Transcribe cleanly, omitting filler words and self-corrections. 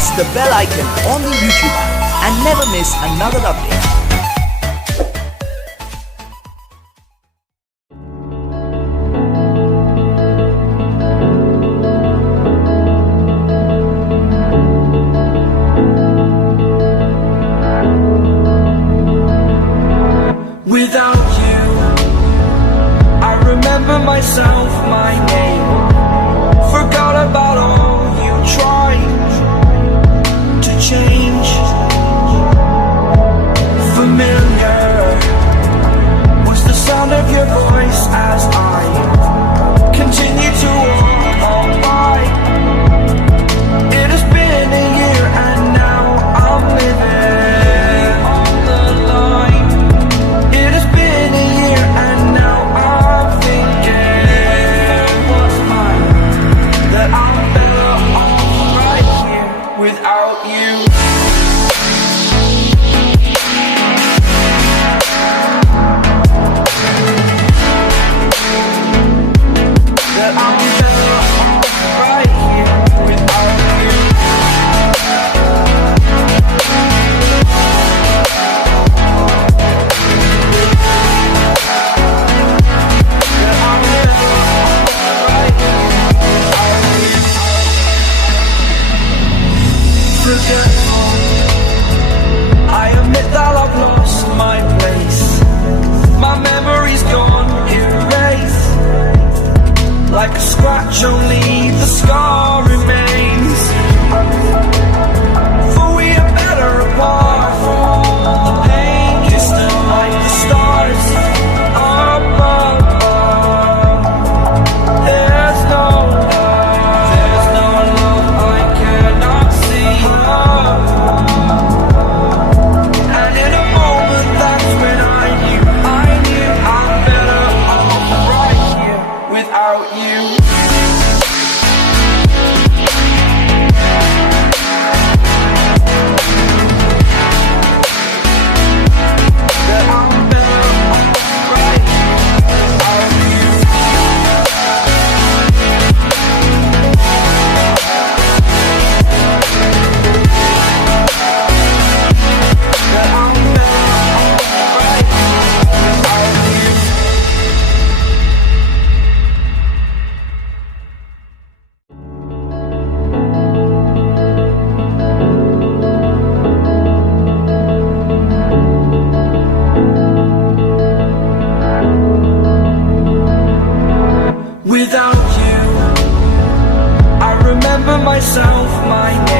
press the bell icon on the YouTube app and never miss another update. Without you, I remember myself, my name. Forgot about all you tried to change. Familiar was the sound of your voice as I continue to walk on by. It has been a year and now I'm living on the line. It has been a year and now I'm thinking what's mine, that I'm better off right here without you. That I'm better off right here without you. That I'm better off right here without you. Forgetful, I admit that I've lost my place. My memory's gone erased. Like a scratch, only the scar remains. For we are better apart from all the pain. You're still like the stars up above. There's no love I cannot see. And in a moment, that's when I knew I'm better off right here without you. That I'm better off right here without you. That I'm better off right here without you. Without you, I remember myself, my name.